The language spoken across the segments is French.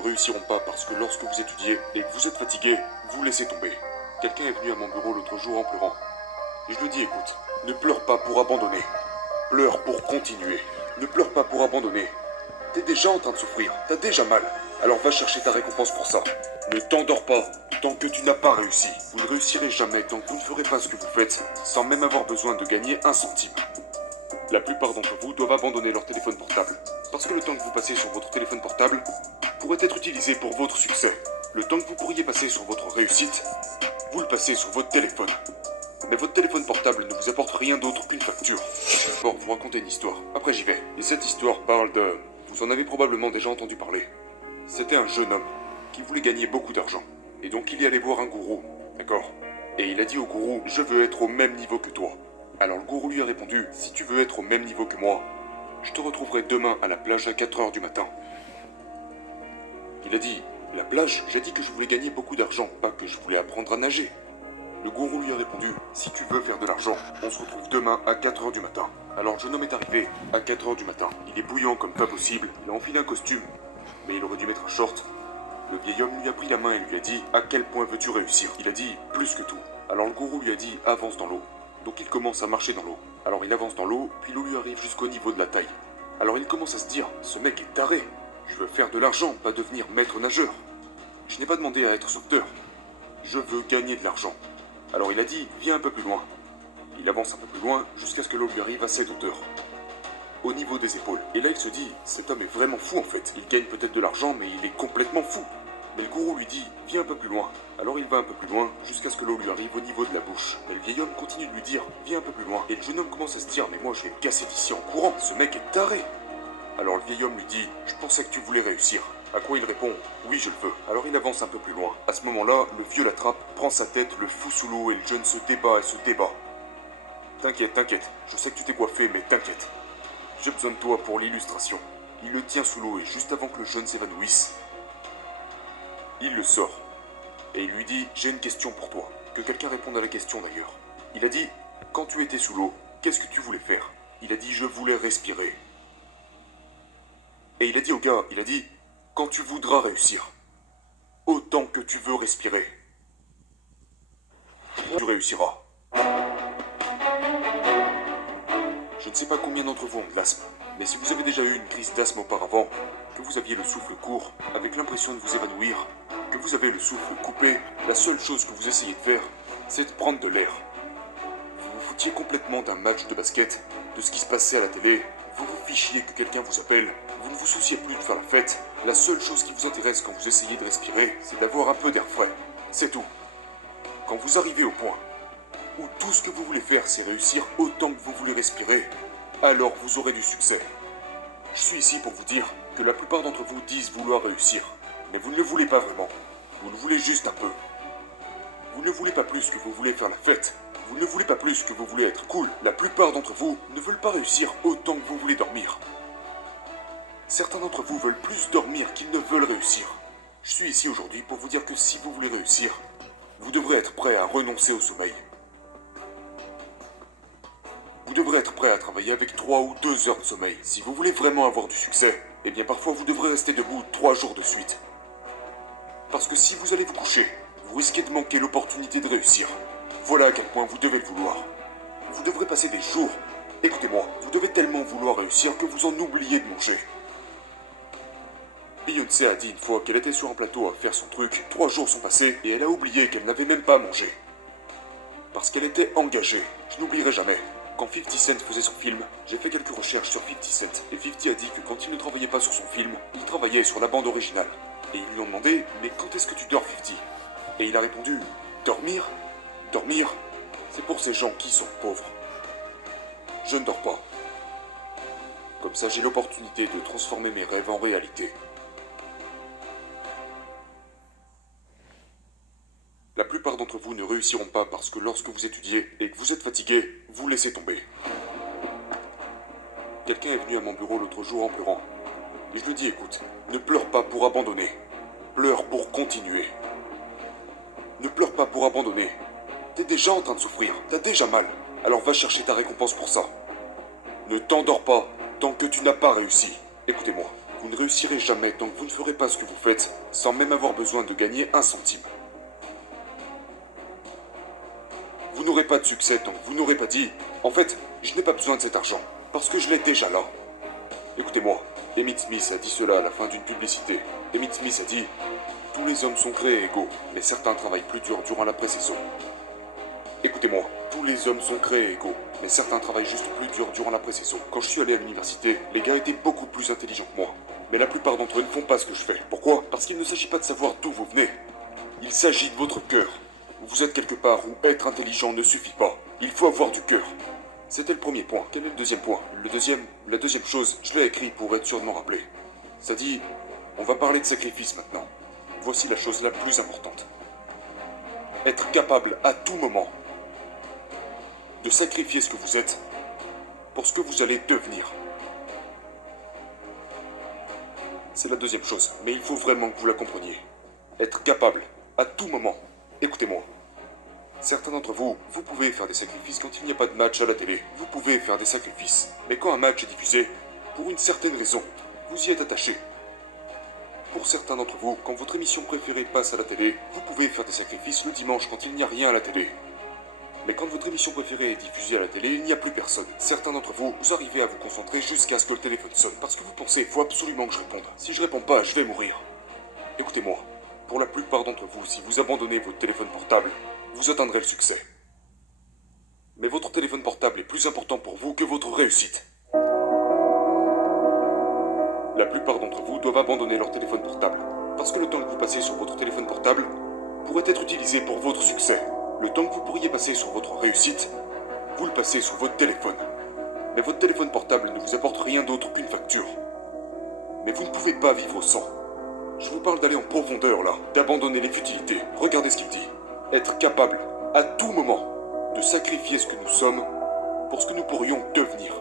ne réussiront pas parce que lorsque vous étudiez et que vous êtes fatigué, vous laissez tomber. Quelqu'un est venu à mon bureau l'autre jour en pleurant. Et je lui dis, écoute, ne pleure pas pour abandonner. Pleure pour continuer. Ne pleure pas pour abandonner. T'es déjà en train de souffrir, t'as déjà mal. Alors va chercher ta récompense pour ça. Ne t'endors pas tant que tu n'as pas réussi. Vous ne réussirez jamais tant que vous ne ferez pas ce que vous faites, sans même avoir besoin de gagner un centime. La plupart d'entre vous doivent abandonner leur téléphone portable, parce que le temps que vous passez sur votre téléphone portable pourrait être utilisé pour votre succès. Le temps que vous pourriez passer sur votre réussite, vous le passez sur votre téléphone. Mais votre téléphone portable ne vous apporte rien d'autre qu'une facture. Bon, vous racontez une histoire, après j'y vais. Et cette histoire parle de... Vous en avez probablement déjà entendu parler. C'était un jeune homme qui voulait gagner beaucoup d'argent. Et donc il est allé voir un gourou, d'accord? Et il a dit au gourou, je veux être au même niveau que toi. Alors le gourou lui a répondu, si tu veux être au même niveau que moi, je te retrouverai demain à la plage à 4h du matin. Il a dit, la plage, j'ai dit que je voulais gagner beaucoup d'argent, pas que je voulais apprendre à nager. Le gourou lui a répondu, si tu veux faire de l'argent, on se retrouve demain à 4h du matin. Alors le jeune homme est arrivé à 4h du matin. Il est bouillant comme pas possible, il a enfilé un costume, mais il aurait dû mettre un short. Le vieil homme lui a pris la main et lui a dit, à quel point veux-tu réussir? Il a dit, plus que tout. Alors le gourou lui a dit, avance dans l'eau. Donc il commence à marcher dans l'eau. Alors il avance dans l'eau, puis l'eau lui arrive jusqu'au niveau de la taille. Alors il commence à se dire, ce mec est taré. Je veux faire de l'argent, pas devenir maître nageur. Je n'ai pas demandé à être sauveteur. Je veux gagner de l'argent. Alors il a dit, viens un peu plus loin. Il avance un peu plus loin, jusqu'à ce que l'eau lui arrive à cette hauteur. Au niveau des épaules. Et là il se dit, cet homme est vraiment fou en fait. Il gagne peut-être de l'argent, mais il est complètement fou. Mais le gourou lui dit, viens un peu plus loin. Alors il va un peu plus loin, jusqu'à ce que l'eau lui arrive au niveau de la bouche. Mais le vieil homme continue de lui dire, viens un peu plus loin. Et le jeune homme commence à se dire, mais moi je vais me casser d'ici en courant, ce mec est taré. Alors le vieil homme lui dit, je pensais que tu voulais réussir. À quoi il répond, oui je le veux. Alors il avance un peu plus loin. À ce moment-là, le vieux l'attrape, prend sa tête, le fout sous l'eau et le jeune se débat et se débat. T'inquiète, t'inquiète, je sais que tu t'es coiffé, mais t'inquiète. J'ai besoin de toi pour l'illustration. Il le tient sous l'eau et juste avant que le jeune s'évanouisse, il le sort. Et il lui dit, j'ai une question pour toi. Que quelqu'un réponde à la question d'ailleurs. Il a dit, quand tu étais sous l'eau, qu'est-ce que tu voulais faire? Il a dit, je voulais respirer. Et il a dit au gars, il a dit, quand tu voudras réussir, autant que tu veux respirer, tu réussiras. Je ne sais pas combien d'entre vous ont de l'asthme, mais si vous avez déjà eu une crise d'asthme auparavant, que vous aviez le souffle court, avec l'impression de vous évanouir, que vous avez le souffle coupé, la seule chose que vous essayez de faire, c'est de prendre de l'air. Vous vous foutiez complètement d'un match de basket, de ce qui se passait à la télé, vous vous fichiez que quelqu'un vous appelle, vous ne vous souciez plus de faire la fête, la seule chose qui vous intéresse quand vous essayez de respirer, c'est d'avoir un peu d'air frais. C'est tout. Quand vous arrivez au point où tout ce que vous voulez faire c'est réussir autant que vous voulez respirer, alors vous aurez du succès. Je suis ici pour vous dire que la plupart d'entre vous disent vouloir réussir, mais vous ne le voulez pas vraiment. Vous le voulez juste un peu. Vous ne voulez pas plus que vous voulez faire la fête. Vous ne voulez pas plus que vous voulez être cool. La plupart d'entre vous ne veulent pas réussir autant que vous voulez dormir. Certains d'entre vous veulent plus dormir qu'ils ne veulent réussir. Je suis ici aujourd'hui pour vous dire que si vous voulez réussir, vous devrez être prêt à renoncer au sommeil. Vous devrez être prêt à travailler avec 3 ou 2 heures de sommeil. Si vous voulez vraiment avoir du succès, eh bien parfois vous devrez rester debout 3 jours de suite. Parce que si vous allez vous coucher, vous risquez de manquer l'opportunité de réussir. Voilà à quel point vous devez le vouloir. Vous devrez passer des jours. Écoutez-moi, vous devez tellement vouloir réussir que vous en oubliez de manger. Beyoncé a dit une fois qu'elle était sur un plateau à faire son truc, 3 jours sont passés et elle a oublié qu'elle n'avait même pas mangé. Parce qu'elle était engagée. Je n'oublierai jamais. Quand 50 Cent faisait son film, j'ai fait quelques recherches sur 50 Cent et 50 a dit que quand il ne travaillait pas sur son film, il travaillait sur la bande originale. Et ils lui ont demandé, mais quand est-ce que tu dors 50? Et il a répondu, dormir? Dormir, c'est pour ces gens qui sont pauvres. Je ne dors pas. Comme ça, j'ai l'opportunité de transformer mes rêves en réalité. La plupart d'entre vous ne réussiront pas parce que lorsque vous étudiez et que vous êtes fatigué, vous laissez tomber. Quelqu'un est venu à mon bureau l'autre jour en pleurant. Et je lui dis, écoute, ne pleure pas pour abandonner. Pleure pour continuer. Ne pleure pas pour abandonner. T'es déjà en train de souffrir, t'as déjà mal. Alors va chercher ta récompense pour ça. Ne t'endors pas tant que tu n'as pas réussi. Écoutez-moi, vous ne réussirez jamais tant que vous ne ferez pas ce que vous faites, sans même avoir besoin de gagner un centime. Vous n'aurez pas de succès tant que vous n'aurez pas dit « En fait, je n'ai pas besoin de cet argent, parce que je l'ai déjà là. » Écoutez-moi, Emmitt Smith a dit cela à la fin d'une publicité. Emmitt Smith a dit « Tous les hommes sont créés égaux, mais certains travaillent plus dur durant la pré-saison. » Écoutez-moi, tous les hommes sont créés égaux, mais certains travaillent juste plus dur durant la pré-saison. Quand je suis allé à l'université, les gars étaient beaucoup plus intelligents que moi. Mais la plupart d'entre eux ne font pas ce que je fais. Pourquoi? Parce qu'il ne s'agit pas de savoir d'où vous venez. Il s'agit de votre cœur. Vous êtes quelque part où être intelligent ne suffit pas. Il faut avoir du cœur. C'était le premier point. Quel est le deuxième point? La deuxième chose, je l'ai écrit pour être sûr de m'en rappeler. Ça dit, on va parler de sacrifice maintenant. Voici la chose la plus importante. Être capable à tout moment de sacrifier ce que vous êtes pour ce que vous allez devenir. C'est la deuxième chose, mais il faut vraiment que vous la compreniez. Être capable à tout moment. Écoutez-moi. Certains d'entre vous, vous pouvez faire des sacrifices quand il n'y a pas de match à la télé. Vous pouvez faire des sacrifices. Mais quand un match est diffusé, pour une certaine raison, vous y êtes attaché. Pour certains d'entre vous, quand votre émission préférée passe à la télé, vous pouvez faire des sacrifices le dimanche quand il n'y a rien à la télé. Mais quand votre émission préférée est diffusée à la télé, il n'y a plus personne. Certains d'entre vous, vous arrivez à vous concentrer jusqu'à ce que le téléphone sonne. Parce que vous pensez, faut absolument que je réponde. Si je réponds pas, je vais mourir. Écoutez-moi. Pour la plupart d'entre vous, si vous abandonnez votre téléphone portable, vous atteindrez le succès. Mais votre téléphone portable est plus important pour vous que votre réussite. La plupart d'entre vous doivent abandonner leur téléphone portable. Parce que le temps que vous passez sur votre téléphone portable pourrait être utilisé pour votre succès. Le temps que vous pourriez passer sur votre réussite, vous le passez sur votre téléphone. Mais votre téléphone portable ne vous apporte rien d'autre qu'une facture. Mais vous ne pouvez pas vivre sans. Je vous parle d'aller en profondeur là, d'abandonner les futilités. Regardez ce qu'il dit. Être capable, à tout moment, de sacrifier ce que nous sommes pour ce que nous pourrions devenir.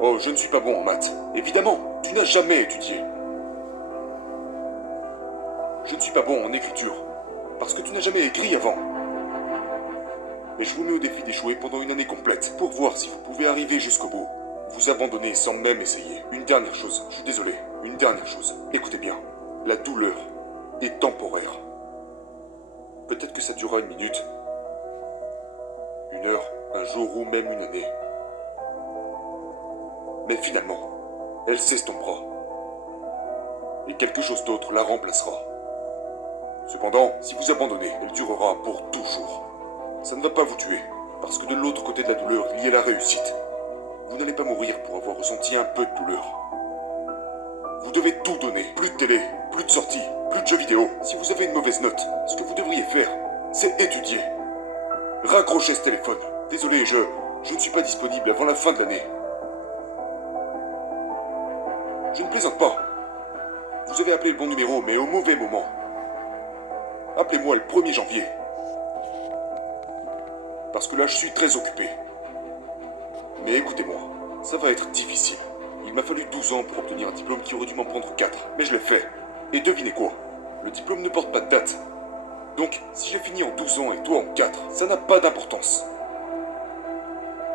Oh, je ne suis pas bon en maths. Évidemment, tu n'as jamais étudié. Je ne suis pas bon en écriture, parce que tu n'as jamais écrit avant. Mais je vous mets au défi d'échouer pendant une année complète, pour voir si vous pouvez arriver jusqu'au bout. Vous abandonnez sans même essayer. Une dernière chose, je suis désolé, une dernière chose. Écoutez bien, la douleur est temporaire. Peut-être que ça durera une minute, une heure, un jour ou même une année. Mais finalement, elle s'estompera. Et quelque chose d'autre la remplacera. Cependant, si vous abandonnez, elle durera pour toujours. Ça ne va pas vous tuer, parce que de l'autre côté de la douleur, il y a la réussite. Vous n'allez pas mourir pour avoir ressenti un peu de douleur. Vous devez tout donner. Plus de télé, plus de sorties, plus de jeux vidéo. Si vous avez une mauvaise note, ce que vous devriez faire, c'est étudier. Raccrochez ce téléphone. Désolé, je ne suis pas disponible avant la fin de l'année. Je ne plaisante pas. Vous avez appelé le bon numéro, mais au mauvais moment. Appelez-moi le 1er janvier. Parce que là, je suis très occupé. Mais écoutez-moi, ça va être difficile. Il m'a fallu 12 ans pour obtenir un diplôme qui aurait dû m'en prendre 4. Mais je l'ai fait. Et devinez quoi? Le diplôme ne porte pas de date. Donc, si j'ai fini en 12 ans et toi en 4, ça n'a pas d'importance.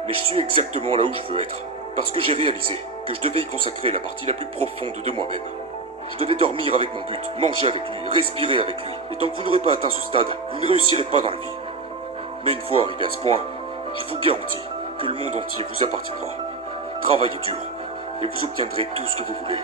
Mais je suis exactement là où je veux être. Parce que j'ai réalisé que je devais y consacrer la partie la plus profonde de moi-même. Je devais dormir avec mon but, manger avec lui, respirer avec lui. Et tant que vous n'aurez pas atteint ce stade, vous ne réussirez pas dans la vie. Mais une fois arrivé à ce point, je vous garantis que le monde entier vous appartiendra. Travaillez dur, et vous obtiendrez tout ce que vous voulez.